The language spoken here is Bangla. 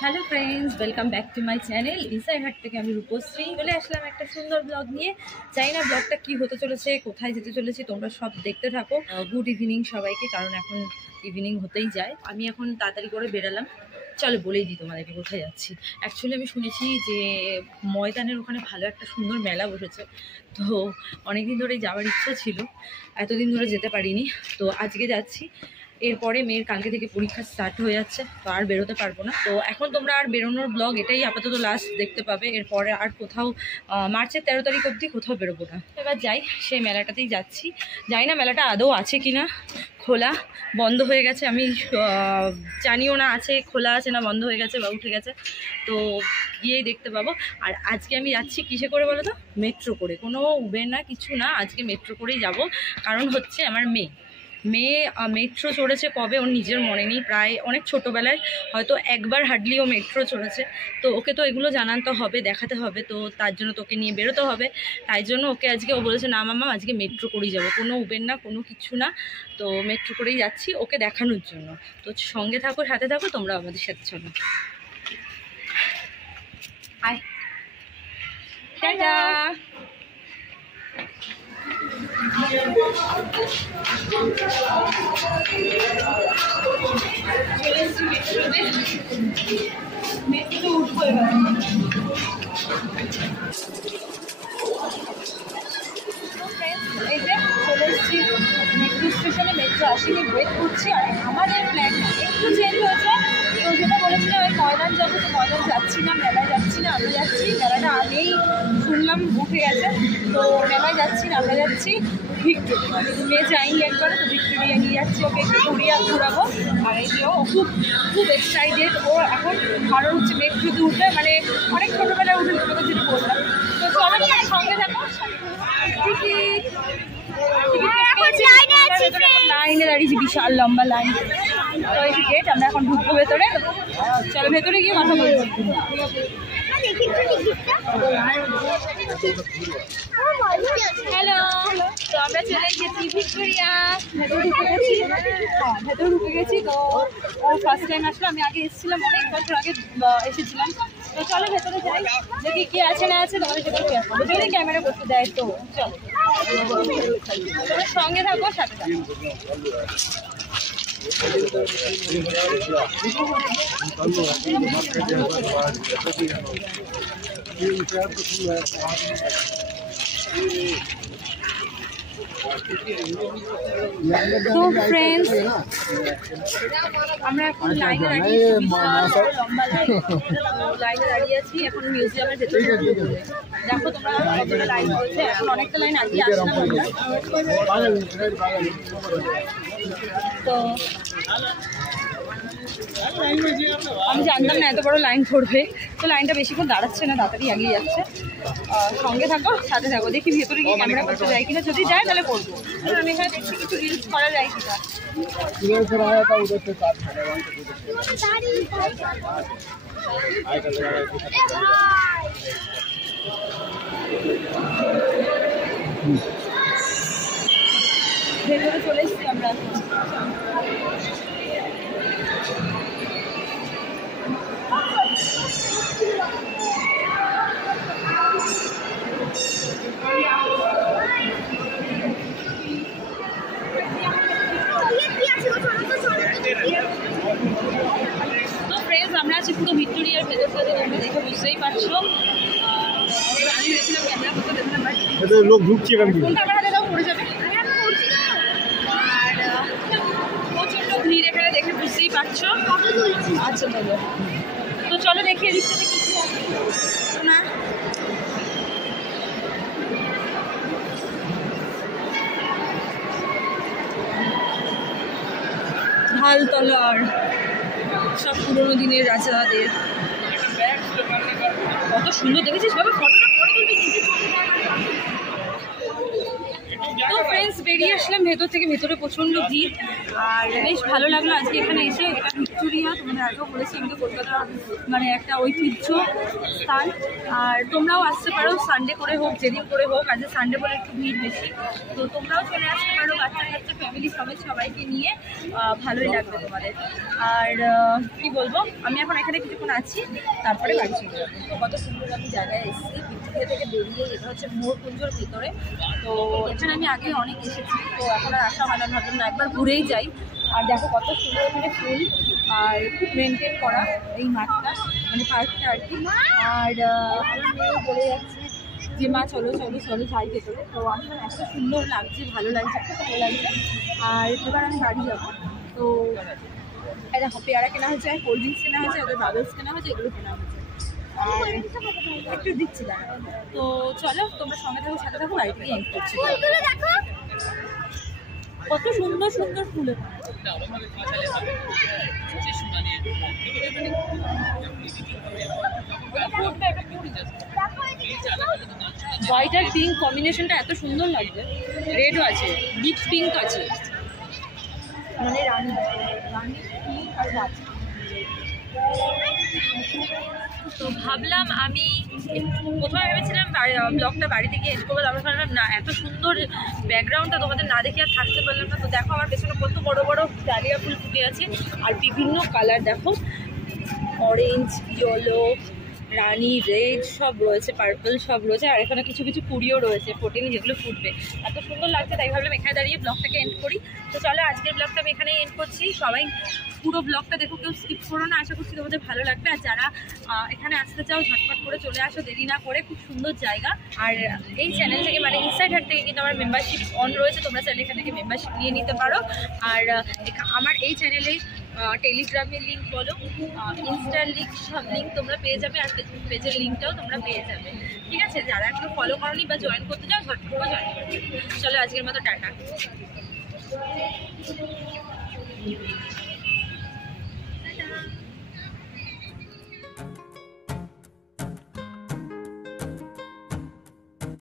Hello friends, welcome back to my channel. ইনসাইহাট থেকে আমি রূপশ্রী চলে আসলাম একটা সুন্দর ব্লগ নিয়ে। জানি না ব্লগটা কী হতে চলেছে, কোথায় যেতে চলেছি, তোমরা সব দেখতে থাকো। গুড ইভিনিং সবাইকে, কারণ এখন ইভিনিং হতেই যায়। আমি এখন তাড়াতাড়ি করে বেরালাম। চলো বলেই দিই তোমাদেরকে কোথায় যাচ্ছি। অ্যাকচুয়ালি আমি শুনেছি যে ময়দানের ওখানে ভালো একটা সুন্দর মেলা বসেছে, তো অনেকদিন ধরেই যাওয়ার ইচ্ছা ছিল, এতদিন ধরে যেতে পারিনি। তো আজকে যাচ্ছি। এরপরে মেয়ের কালকে থেকে পরীক্ষা স্টার্ট হয়ে যাচ্ছে, তো আর বেরোতে পারবো না। তো এখন তোমরা আর বেরোনোর ব্লগ এটাই আপাতত লাস্ট দেখতে পাবে। এরপরে আর কোথাও মার্চের 13 তারিখ অবধি কোথাও বেরোবো না। এবার যাই, সেই মেলাটাতেই যাচ্ছি। জানি না মেলাটা আদৌ আছে কি না, খোলা বন্ধ হয়ে গেছে আমি জানিও না, আছে খোলা আছে না বন্ধ হয়ে গেছে বা উঠে গেছে, তো গিয়েই দেখতে পাবো। আর আজকে আমি যাচ্ছি কিসে করে বলো তো? মেট্রো করে, কোনো উবের না, কিছু না, আজকে মেট্রো করেই যাব। কারণ হচ্ছে আমার মেয়ে মেট্রো চড়েছে কবে ওর নিজের মনে নেই, প্রায় অনেক ছোটোবেলায় হয়তো একবার হার্ডলি ও মেট্রো চড়েছে। তো ওকে তো এগুলো জানাতে হবে, দেখাতে হবে, তো তার জন্য তোকে নিয়ে বেরোতে হবে। তাই জন্য ওকে আজকে ও বলেছে না মামা আজকে মেট্রো করেই যাবো, কোনো উবের না, কোনো কিছু না, তো মেট্রো করেই যাচ্ছি ওকে দেখানোর জন্য। তো সঙ্গে থাকো, সাথে থাকো, তোমরা আমাদের সাথে চলো। আয়, টাটা। মেট্রোতে উঠবো এবার। এই যে চলে এসেছি মেট্রো স্টেশনে, মেট্রো আসেনি, ওয়েট করছি। আর আমাদের প্ল্যানটা একটু চেঞ্জ হয়েছে। তো যেটা বলেছিলাম ওই ময়দান যাবো, তো ময়দান যাচ্ছি না, মেলায় যাচ্ছি না, আমরা যাচ্ছি মেলাটা আগেই শুনলাম উঠে গেছে, তো মেলায় যাচ্ছি না, আমরা যাচ্ছি ভিক্টোরিয়া। মেয়ে যাইনি একবারে, তো ভিক্টোরিয়া নিয়ে যাচ্ছি ওকে, একটু ঘুরাবো। আর এই যে ও খুব খুব এক্সাইটেড, ও এখন কারণ হচ্ছে মেট্রোতে উঠবে, মানে অনেক ছোটোবেলায় উঠে তোমাকে যেটা বললাম। তো চলো সঙ্গে থাকো। লাইনে দাঁড়িয়েছি, বিশাল লম্বা লাইন। তো এই গেট, আমরা এখন ঢুকবো ভেতরে। চলো ভেতরে গিয়ে কথা বলছি। হ্যালো, তো আমরা চলে গেছি ভিক্টোরিয়া, ভেতরে ঢুকে গেছি। তো ও ফার্স্ট টাইম আসলো, আমি আগে এসেছিলাম, অনেক বছর আগে এসেছিলাম। তো চলো ভেতরে যাই, দেখি কে আছে না আছে, তোমাদের সাথে শেয়ার করবো যদি ক্যামেরা করতে দেয়। তো চলো সঙ্গে থাকো, সাথে থাকো। তো ফ্রেন্ডস, আমরা এখন লাইনে দাঁড়িয়ে লম্বা লাইনে দাঁড়িয়ে আছি এখন মিউজিয়ামের ভেতরে। দেখো তোমরা লাইন রয়েছে, এখন অনেকটা লাইন আগে আসলাম আমরা। তো আমি জানতাম না এত বড় লাইন পড়বে, তো লাইনটা বেশিক্ষণ দাঁড়াচ্ছে না, তাড়াতাড়ি এগিয়ে যাচ্ছে। সঙ্গে থাকো, সাথে থাকো, দেখি ভেতরে গিয়ে ক্যামেরা করতে যায় কিনা, যদি যায় তাহলে করবো। আমি এখানে দেখছি কিছু রিলস করা যায় কিনা। ভেতরে চলে এসছি আমরা। তো ফ্রেন্ডস, আমরা আছি পুরো ভিক্টোরিয়ার ভেতরটাতে, তোমরা দেখে বুঝতেই পারছো। আমি ভেবেছিলাম ক্যামেরা করতে দেখলাম, বাট লোক ঢুকছে, কোনটা আমার হাতে দাও পড়ে যাবে। আর প্রচণ্ড ভিড় এখানে, দেখে বুঝতেই পারছো। আচ্ছা চলো, তো চলো দেখিয়ে দিচ্ছি না। ঢাল তলোয়ার, সব পুরোনো দিনের রাজাদের, কত সুন্দর দেখেছিস বাবা, ফটোটা পরে তুলবি। তো ফ্রেন্ডস, বেরিয়ে আসলাম ভেতর থেকে। ভেতরে প্রচণ্ড ভিড়, আর বেশ ভালো লাগলো আজকে এখানে এসে। এটা ভিক্টোরিয়া, তোমাদের আগেও বলেছি, আমাদের কলকাতার মানে একটা ঐতিহ্য স্থান। আর তোমরাও আসতে পারো, সানডে করে হোক যেদিন করে হোক, আজ সানডে বলে একটু ভিড় বেশি, তো তোমরাও চলে আসতে পারো বাচ্চা কাচ্চা ফ্যামিলি সবাইকে নিয়ে, ভালোই লাগবে তোমাদের। আর কি বলবো, আমি এখন এখানে কিছুক্ষণ আছি, তারপরে বাড়ি চলে যাবো। তো কত সুন্দর আমি জায়গায় এসেছি, ভিক্টোরিয়া থেকে বেরিয়ে। এটা হচ্ছে মোরকুঞ্জর ভিতরে। তো এখানে আমি আগে অনেক এসেছি, তো এখন আর আসা হয় না, ভাবলাম না একবার ঘুরেই যাই। আর দেখো কত সুন্দর এখানে ফুল, আর খুব মেনটেন করা এই মাঠটা, মানে পার্কটা আর কি। আর আমার মেয়েও বলে যাচ্ছে যে মা চলো চলো চলো যাই ভেতরে। তো আমার এত সুন্দর লাগছে, ভালো লাগছে, খুব ভালো লাগছে। আর এবার আমি বাড়ি যাবো। তো দেখো পেয়ারা কেনা হয়েছে, কোল্ড ড্রিঙ্কস কেনা হয়েছে, ওদের বাবলস কেনা হয়েছে, এগুলো কেনা হয়েছে। আর একটু দিচ্ছি দাঁড়া। তো চলো তোমরা সঙ্গে থাকো, সাথে থাকো, বাড়ি থেকে এন্ড করছি। কত সুন্দর সুন্দর ফুল। হোয়াইট আর পিঙ্ক কম্বিনেশনটা এত সুন্দর লাগবে। রেডও আছে, ডিপ পিঙ্ক আছে, মানে রানী পিঙ্ক আর হোয়াইট। তো ভাবলাম আমি প্রথমে ভেবেছিলাম ব্লগটা বাড়িতে গিয়ে এড করবো, তারপর ভাবলাম না, এত সুন্দর ব্যাকগ্রাউন্ডটা তোমাদের না দেখে আর থাকতে পারলাম না। তো দেখো আমার পেছনে কত বড় বড় ডালিয়া ফুল ফুটে আছে, আর বিভিন্ন কালার দেখো, অরেঞ্জ, ইয়েলো, রানী, রেড সব রয়েছে, পার্পল সব রয়েছে। আর এখানে কিছু কিছু কুড়িও রয়েছে ফোটেনি, যেগুলো ফুটবে। এত সুন্দর লাগছে, তাই ভাবলাম এখানে দাঁড়িয়ে ব্লগটাকে এন্ড করি। তো চলো আজকের ব্লগটা আমি এখানেই এন্ড করছি। সবাই পুরো ব্লগটা দেখো, কেউ স্কিপ করো না, আশা করছি তোমাদের ভালো লাগবে। আর যারা এখানে আসতে চাও ঝটপট করে চলে আসো, দেরি না করে, খুব সুন্দর জায়গা। আর এই চ্যানেল থেকে মানে ইনসাইড হাট থেকে কিন্তু আমার মেম্বারশিপ অন রয়েছে, তোমরা চাইলে এখান থেকে মেম্বারশিপ নিয়ে নিতে পারো। আর আমার এই চ্যানেলে টেলিগ্রামের লিঙ্ক বলো, ইনস্টার লিঙ্ক, সব লিঙ্ক তোমরা পেয়ে যাবে। আর ফেসবুক পেজের লিঙ্কটাও তোমরা পেয়ে যাবে, ঠিক আছে? যারা একটু ফলো করোনি বা জয়েন করতে চাও, ঝটপট করে জয়েন করবে। চলো আজকের মতো টাটা।